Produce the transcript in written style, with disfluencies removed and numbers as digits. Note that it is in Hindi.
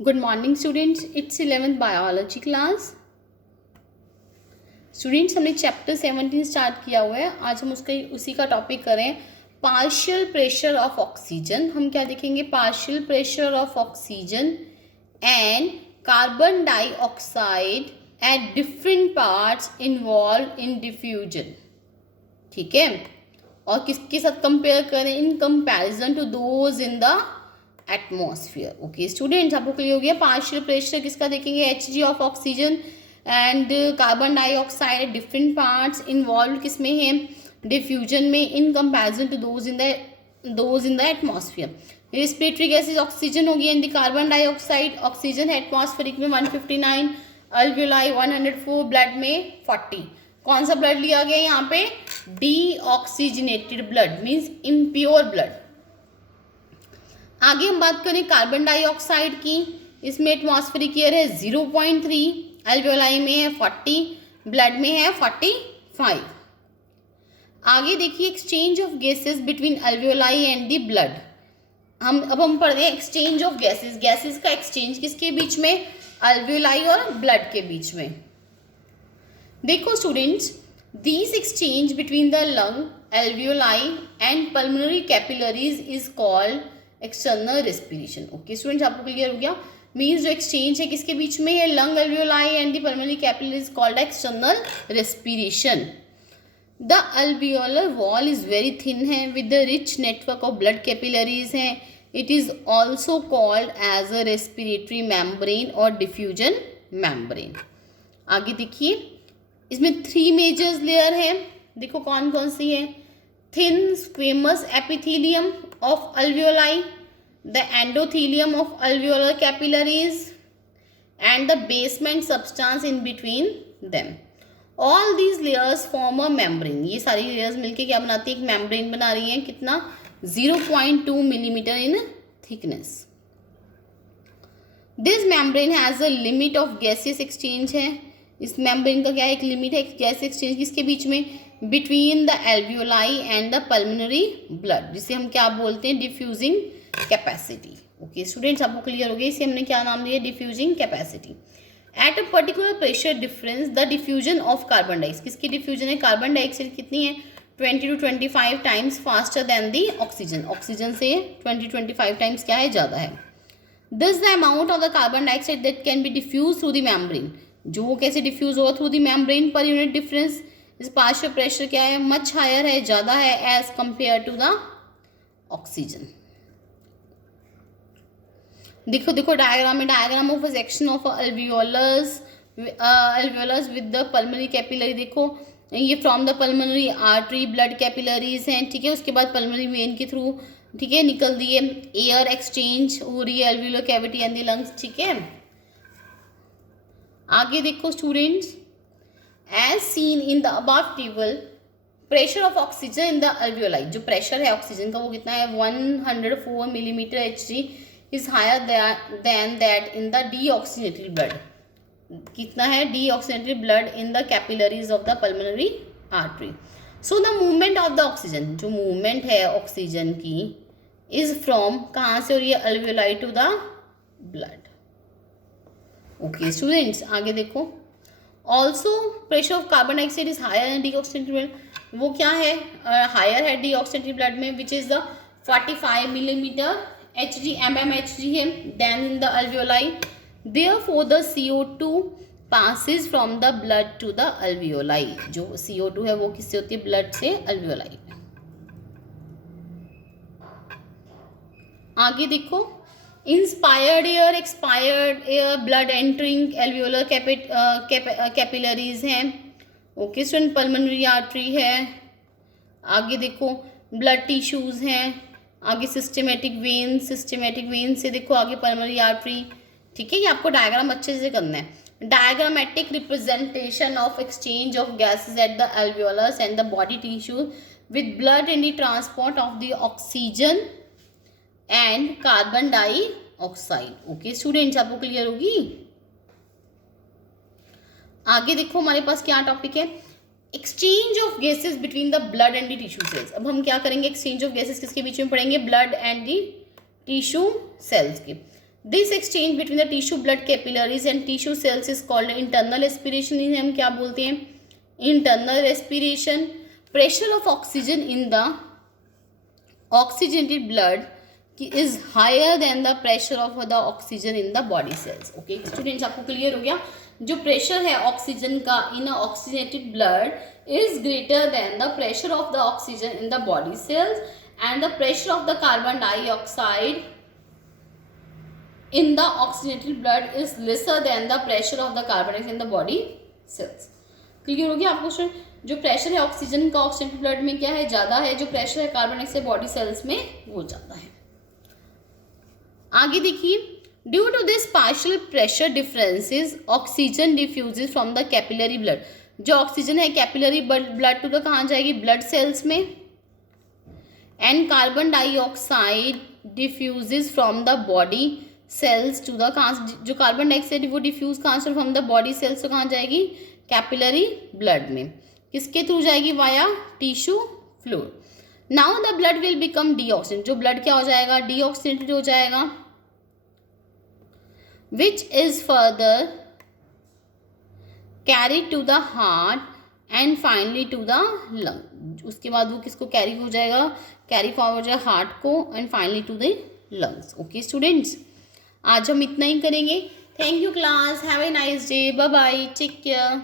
Good morning students, it's 11th biology class. Students हमने चैप्टर 17 स्टार्ट किया हुआ है. आज हम उसी का टॉपिक करें पार्शियल प्रेशर ऑफ ऑक्सीजन. हम क्या देखेंगे? Partial pressure of oxygen and carbon dioxide at different parts involve in diffusion. ठीक है, और किसके साथ कंपेयर करें? In comparison to those in the atmosphere. Okay students, आपको क्लियर हो गया? पार्शियल प्रेशर किसका देखेंगे? Hg of oxygen and carbon dioxide at different parts involve किसमें है? डिफ्यूजन में, in comparison to those in the atmosphere. Respiratory gases oxygen होगी and the carbon dioxide. Oxygen atmospheric में 159, अल्वियोलाई 104, ब्लड में 40. कौन सा ब्लड लिया गया यहाँ पे? Deoxygenated blood means impure blood. आगे हम बात करें कार्बन डाइऑक्साइड की. इसमें एटमॉस्फेरिक एयर है 0.3, अल्वियोलाई में है 40, ब्लड में है 45. आगे देखिए exchange of gases between alveoli and the blood. हम पढ़ रहे हैं एक्सचेंज ऑफ गैसेस. गैसेस का एक्सचेंज किसके बीच में? अल्वियोलाई और ब्लड के बीच में. देखो students, this exchange between the lung, alveoli and pulmonary capillaries is called external respiration. Okay students, आपको क्लियर हो गया? मीन्स जो एक्सचेंज है किसके बीच में है? Lung, alveoli and the pulmonary capillaries called external respiration. The alveolar wall is very thin है with the rich network of blood capillaries है. It is also called as a respiratory membrane और डिफ्यूजन मेम्ब्रेन. आगे देखिए, इसमें 3 मेजर्स लेयर है. देखो कौन कौन सी है? Thin squamous epithelium of alveoli, the endothelium of alveolar capillaries and the basement substance in between them. All these layers form a membrane. ये सारी layers मिलके क्या बनाती है? एक membrane बना रही हैं. कितना? 0.2 millimeter in thickness. This membrane has a limit of gaseous exchange है. इस membrane का क्या एक लिमिट है? गैस एक्सचेंज किसके बीच में? Between the alveoli and the pulmonary blood, जिसे हम क्या बोलते हैं? Diffusing capacity. ओके स्टूडेंट्स, आपको क्लियर हो गया? इसे हमने क्या नाम दिया? Diffusing capacity. At a particular pressure difference the diffusion of carbon dioxide. किसकी डिफ्यूजन है? कार्बन डाइऑक्साइड कितनी है? 20 to 25 times faster than the oxygen. Oxygen से 20-25 टाइम्स क्या है? ज़्यादा है. This the amount of the carbon dioxide that can be diffuse through the membrane. जो कैसे डिफ्यूज होगा? Through the membrane. पर यूनिट डिफरेंस इस पार्शियल प्रेशर क्या है? मच हायर है, ज़्यादा है as compare to the oxygen. देखो डायग्राम में, diagram of section of alveolus with the pulmonary capillary. देखो ये from the pulmonary artery blood capillaries हैं. ठीक है, उसके बाद पल्मोनरी वेन के थ्रू, ठीक है, निकल दिए. एयर एक्सचेंज हो रही है alveolar cavity and the lungs. ठीक है, आगे देखो students, as seen in the above table, pressure of oxygen in the alveoli, जो प्रेशर है ऑक्सीजन का वो कितना है? 104 millimetre Hg is higher than that in the deoxygenated blood. कितना है? deoxygenated blood in the capillaries of the pulmonary artery. So the movement of the oxygen, जो मूवमेंट है ऑक्सीजन की, is from कहाँ से हो रही है? alveoli to the blood. Okay students, आगे देखो. Also pressure of carbon dioxide is higher and deoxygenated blood. वो क्या है? हायर है डीऑक्सीजनेटेड ब्लड में, which is the 45 millimetre Hg mmHg है then in the alveoli. Therefore the CO2 passes from the blood to the alveoli. जो CO2 है वो किससे होती है? ब्लड से अल्वियोलाई. आगे देखो, inspired air, expired air, blood entering alveolar capillaries हैं. ओके स्टूडेंट, पल्मोनरी आर्टरी है. आगे देखो ब्लड टिश्यूज हैं. आगे सिस्टमेटिक वेन से देखो आगे पल्मोनरी आर्टरी. ठीक है, ये आपको डायग्राम अच्छे से करना है. Diagrammatic representation of exchange of gases at the alveolus and the body tissue with blood in the transport of the oxygen and carbon dioxide. Okay students, आपको क्लियर होगी? आगे देखो हमारे पास क्या टॉपिक है? Exchange of gases between the blood and the tissue sales. अब हम क्या करेंगे? एक्सचेंज ऑफ गैसेस किसके बीच में पढ़ेंगे? Blood and the tissue cells के. This exchange between the tissue blood capillaries and tissue cells is called internal respiration. इन्हें हम क्या बोलते हैं? Internal respiration. Pressure of oxygen in the oxygenated blood is higher than the pressure of the oxygen in the body cells। Okay students, आपको क्लियर हो गया? जो प्रेशर है ऑक्सीजन का in oxygenated blood is greater than the pressure of the oxygen in the body cells and the pressure of the carbon dioxide in the oxygenated blood is lesser than the pressure of the carbon dioxide in the body cells। Clear हो गया आपको? जो प्रेशर है ऑक्सीजन का ऑक्सीजनेटेड ब्लड में क्या है? ज़्यादा है। जो प्रेशर है कार्बन डाइऑक्साइड बॉडी सेल्स में वो ज़्यादा है। आगे देखिए, due to this partial pressure differences oxygen diffuses from the capillary blood. जो ऑक्सीजन है कैपिलरी ब्लड टू द कहाँ जाएगी? ब्लड सेल्स में। And carbon dioxide diffuses from the body cells to the कहाँ? जो कार्बन डाइऑक्साइड वो डिफ्यूज कहाँ से? फ्रॉम द बॉडी सेल्स तो कहाँ जाएगी? कैपिलरी ब्लड में। किसके थ्रू जाएगी? Via tissue fluid. Now the blood will become deoxygenated. जो ब्लड क्या हो जाएगा? डीऑक्सीजनेटेड हो जाएगा। which is further carried to the heart and finally to the lung। उसके बाद वो किसको कैरी हो जाएगा? कैरी फॉरवर्ड हो जाएगा हार्ट को and finally to the lungs. Okay students, आज हम इतना ही करेंगे। Thank you class, have a nice day, bye bye, take care.